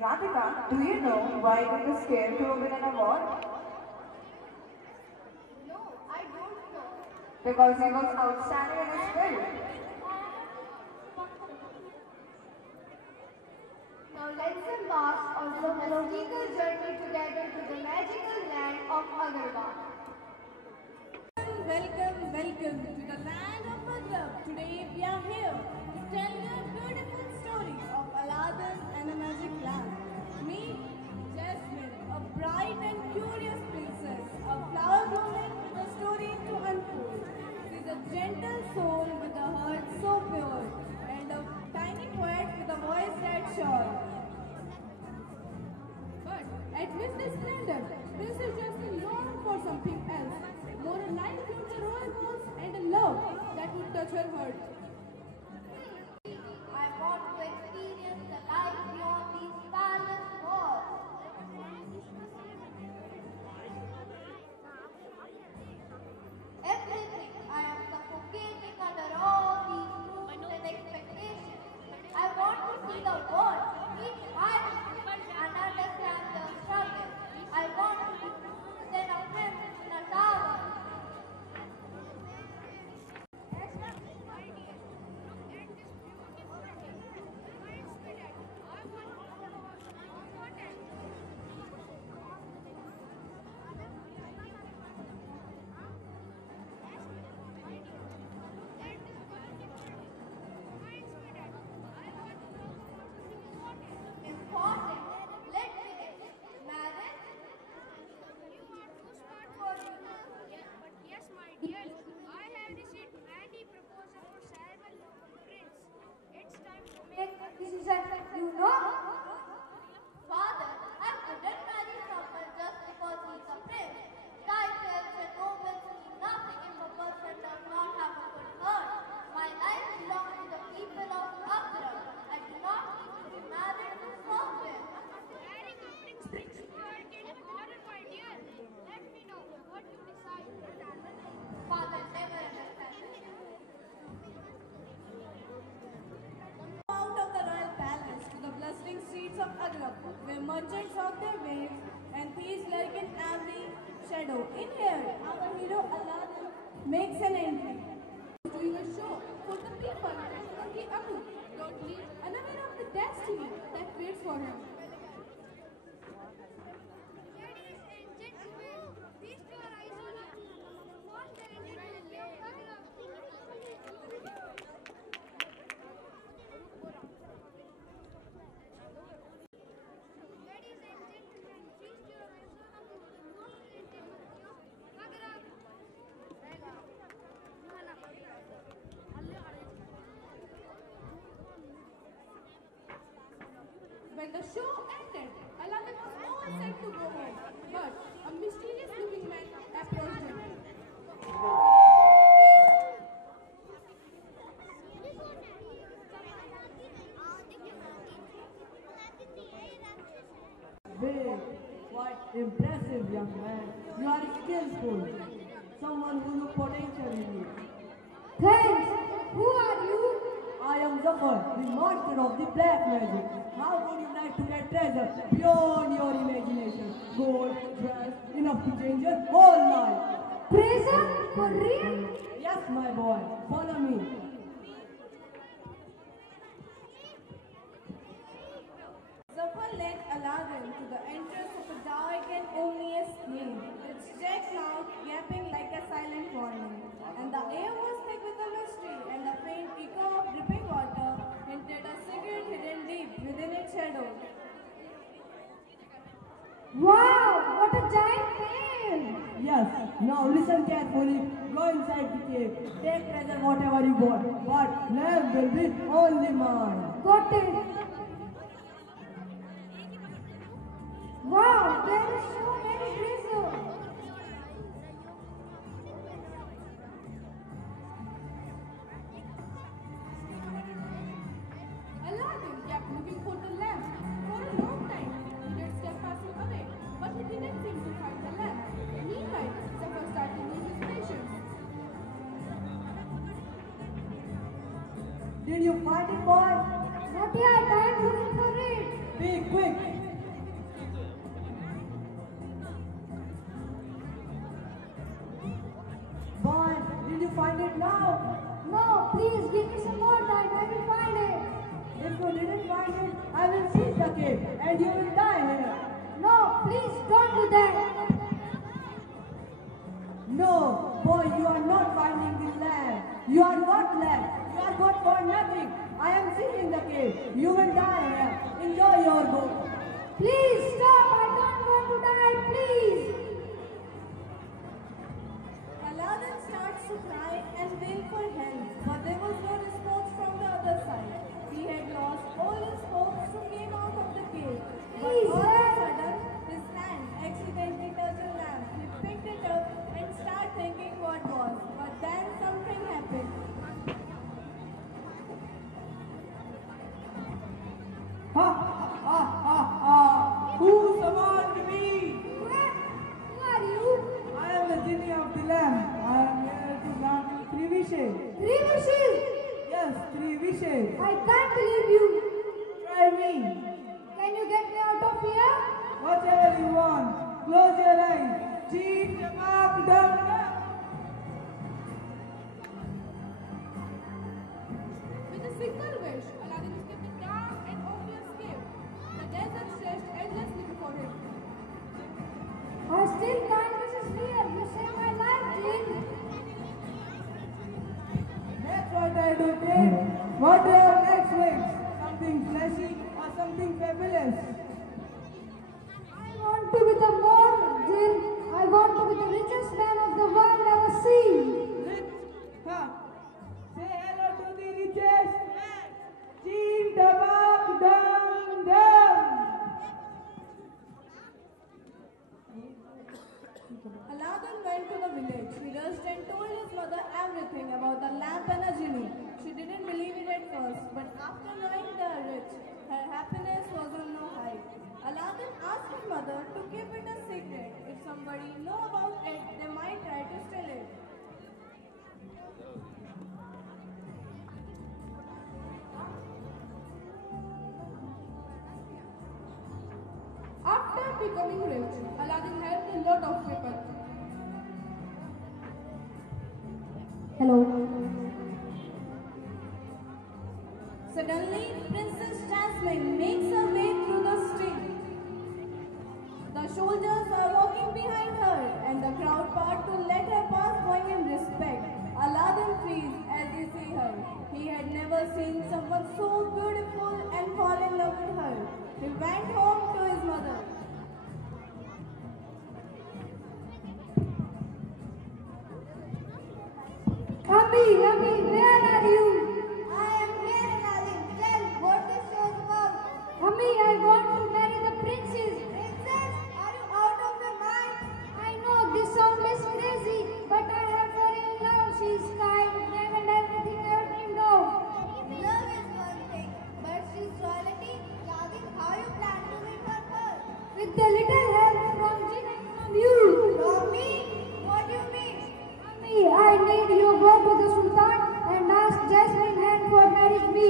Radhika, do you know why did the scarecrow win an award? No, I don't know. Because he was outstanding in his field. Now let's embark on some mystical journey together to the magical land of Agarwal. Welcome, welcome to the land of Maghreb. Today we are here to tell you a beautiful story of Aladdin and a magic lamp. Meet Jasmine, a bright and curious princess, a flower woman with a story to unfold. She's a gentle soul with a heart so pure, and a tiny poet with a voice that's sure. But amidst this splendor, Princess Jasmine longed for something else, more a life filled with royal walls and a love that would touch her heart. I want to experience the life beyond these palace walls. Everything I am suffocating under all these rules and expectations. I want to see the world, meet my people, and understand their struggle. I want to be more than a princess in a tower. Important. Let's begin. Marriage? You are too smart for me. But yes, my dear, I have received many proposals for Saibal Prince. It's time to make a Decision, you know? Father, I couldn't marry someone just because he's a prince. Titles and nobles mean nothing if a person does not have a good heart. My life belongs to the people of Agra. I do not need to be married to someone. marrying a prince world in order, my dear. Let me know what you decide. Father never understands. Out of the royal palace to the blustering streets of Agra, where merchants hawk their wares and thieves lurk in every shadow. In here, our hero Aladdin makes an entry. Doing a show for the people of Lucky Abu, totally unaware of the destiny that waits for him. Ladies and gentlemen, please to our eyes on the most talented lady of Agra. Ladies and gentlemen, please to your eyes on the most talented lady of Agra. When the show ended, Aladdin was all set to go home, but a mysterious looking man approached him. Big, quite impressive young man. You are skillful. Someone who look potential in you. Thanks. Who are you? I am Zafar, the master of the black magic. How would you like to get treasure beyond your imagination? Gold, dress, enough to change your whole life. Treasure? For real? Yes, my boy. Follow me. Zafar led Aladdin to the entrance of a dark and ominous cave, its jagged mouth gaping like a silent warning. And the air was thick with a mystery, and the faint echo of dripping water hinted a secret hidden deep within its shadow. Wow, what a giant cave! Yes, now listen carefully. Go inside the cave. Take treasure whatever you want. But lamp will be only mine. Got it. Wow, there is so many treasure. Aladdin kept looking for the lamp for a long time. Minutes kept passing away, but he didn't seem to find the lamp. Meanwhile, Zafar started to lose his patience. Did you find it, boy? Not yet, I am looking for it. Be quick. Boy, did you find it now? No, please give me some more time. I will find it. If you didn't find it, I will seize the cave and you will die here. No, please don't do that. No, boy, you are not finding the lamb. You are not lamb. You are good for nothing. I am seeking the cave. You will die here. Enjoy your boat. Please stop. I don't want to die. Please. Aladdin starts to cry and wail for help, but there was no response from the other side. He had lost all his hopes to came out of the cave. But Please, all of a help. sudden, his hand accidentally touched the lamp. He picked it up and started thinking what was. But then something happened. Ha ha ha ha! Who summoned me? Who are you? I am the genie of the lamp. I am here to grant you 3 wishes. Three wishes. Yes, 3 wishes. I can't believe you. Try me. Can you get me out of here? Whatever you want. Close your eyes. Cheat, up, down, down. With a single wish, Aladdin escaped the dark and obvious cave. The desert stretched endlessly before him. I still can't resist fear. You saved my life, Jinn. That's what I do, kid. What do your next wish? Something flashy or something fabulous? I want to be the more, Jinn. I want to be the richest man of the world ever seen. Rich? Huh? Say hello to the richest man. Cheat, up, down, down. Aladdin went to the village. He rushed and told his mother everything about the lamp and a genie. She didn't believe it at first, but after knowing they are rich, her happiness was on no height. Aladdin asked his mother to keep it a secret. If somebody know about it, they might try to steal it. After becoming rich, Aladdin had a lot of people. Hello. Suddenly, Princess Jasmine makes her way through the street. The soldiers are walking behind her, and the crowd part to let her pass, showing him respect. Aladdin freezes as he sees her. He had never seen someone so beautiful and fall in love with her. He went home to his mother. Ami, where are you? I am here, Aladdin. Tell what this show is about. Ami, I want to marry the princess. Princess, are you out of your mind? I know this sounds is crazy, but I have her in love. She's kind, brave, and everything I ever dreamed of. Love is one thing, but she's royalty. Aladdin, how you plan to win her first? With the little help from Jinn and from you. From me? What do you mean? Ami, I need you go to the Sultan and ask Jasmine hand for marriage me.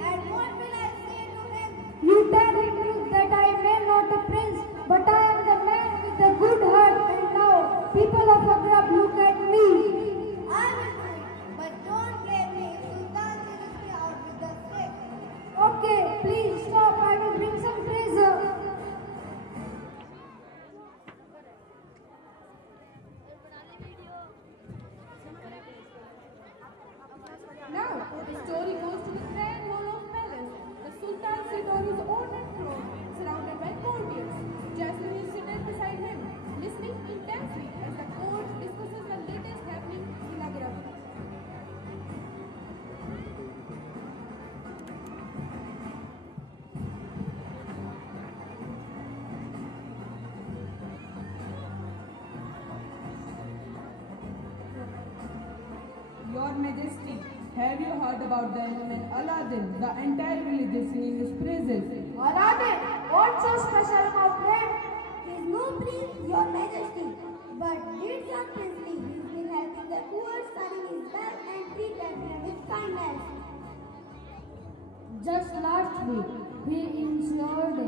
And what will I say to him? You tell him that I may not a prince, but I am the man with the good heart. And now people of Agrab look at me. I will do it, but don't blame me if Sultan chases me out with the stick. Okay, please stop. I will bring some treasure. Now, the story goes to the grand hall of palace. The Sultan sits on his own throne, surrounded by courtiers. Jasmine is seated beside him, listening intensely as the court discusses the latest happening in Agra. Your Majesty, have you heard about the young Aladdin? The entire village is singing his praises. Aladdin, what's so special about him? He's no prince, your majesty, but deeds are princely. He's been helping the poor, studying his wealth and treat everyone with kindness. Just last week, he ensured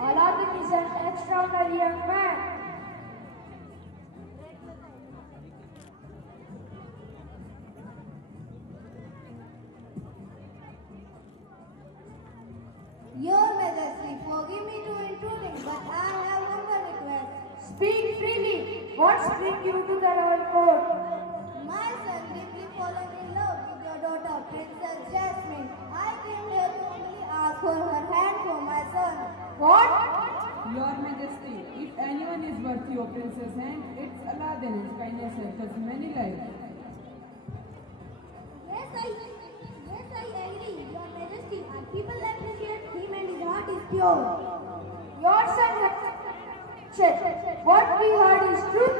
Aladdin is an extraordinary young man. Your Majesty, forgive me to intruding, but I have one more request. Speak freely. What's bring you to the royal court? My son deeply fallen in love with your daughter, Princess Jasmine. I came here to only ask for her hand for my son. What? Your Majesty, if anyone is worthy of Princess' hand, it's Aladdin. His kindness has touched many lives. Yes, I agree, Your Majesty. And people appreciate him and his heart is pure. Your son has said what we heard is true.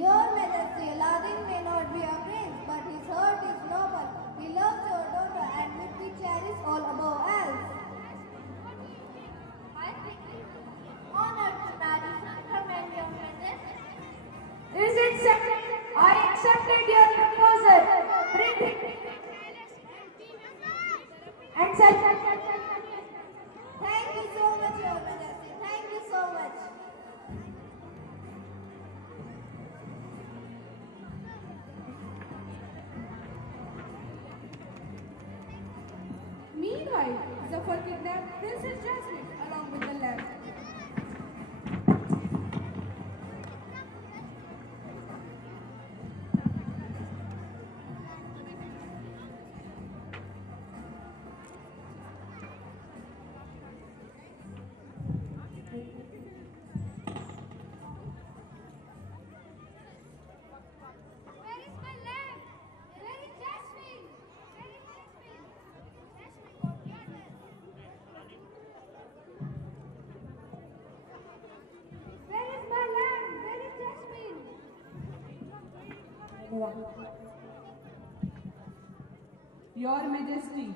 Your Majesty, Aladdin may not be a prince, but his heart is noble. He loves your daughter and will be cherished all above else. I think honored to marry from your Majesty. Is it accepted? I accepted your proposal. Bring and say Thank you so much, Your Majesty. Thank you so much. Meanwhile, Zafar kidnapped Princess Jasmine along with the lamp. Where is my lamb? Where is Jasmine? Where is Jasmine? Jasmine got yonder. Where is my lamb? Where is Jasmine? Your Majesty,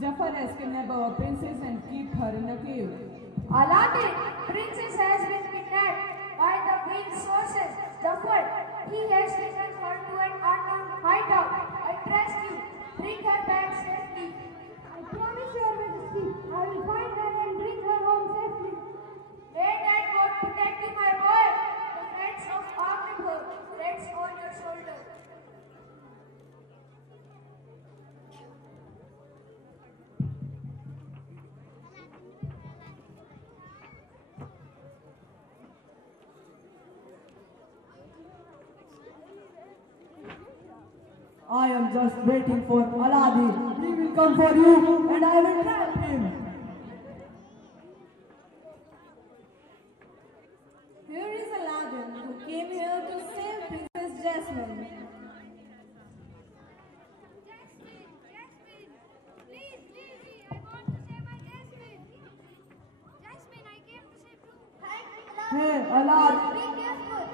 Jafar has kidnapped our princess and keep her in a cave. Aladdin, princess has been kidnapped by the queen's forces. Jafar, he has taken her to an unknown hideout. I trust you. Bring her back safely. I promise, Your Majesty, I will find her and bring her home safely. May that God protect you, my boy. The friends of Akhir rests on your shoulder. I am just waiting for Aladdin. He will come for you and I will trap him. Here is Aladdin, who came here to save Princess Jasmine. Jasmine, Jasmine, please leave me. I want to save my Jasmine. Jasmine, I came to save you. Thank you, Hey, Aladdin. Aladdin. Be careful.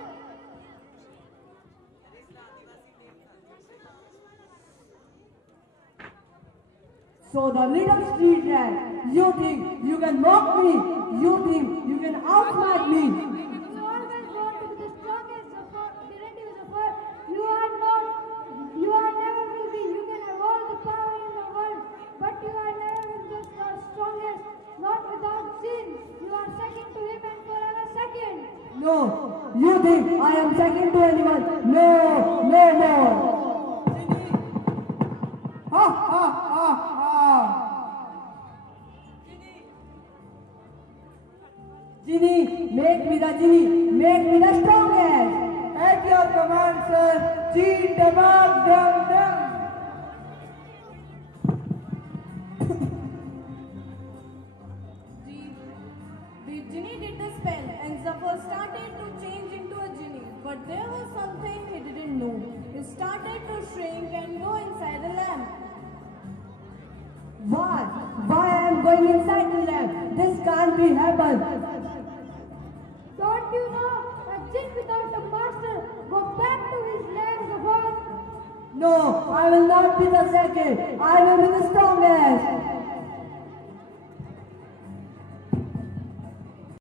So the little street rat, you think you can mock me? You think you can outsmart me? You always want to be the strongest, Zafar. Didn't you, Zafar? You are not. You are never will be. You can have all the power in the world, but you are never will be the strongest. Not without sin. You are second to him and forever second. No, you think I am second to anyone? No, no more. Ha ha ha ha. Genie, make me the genie, make me the strongest. At your command, sir. Gene, dum dum. The genie did the spell and Zafar started to change into a genie. But there was something he didn't know. He started to shrink and go inside the lamp. Why? Why I am going inside the lamp? This can't be happen. Don't you know? A jinn without a master. Go back to his land, Zafar. No, I will not be the second. I will be the strongest.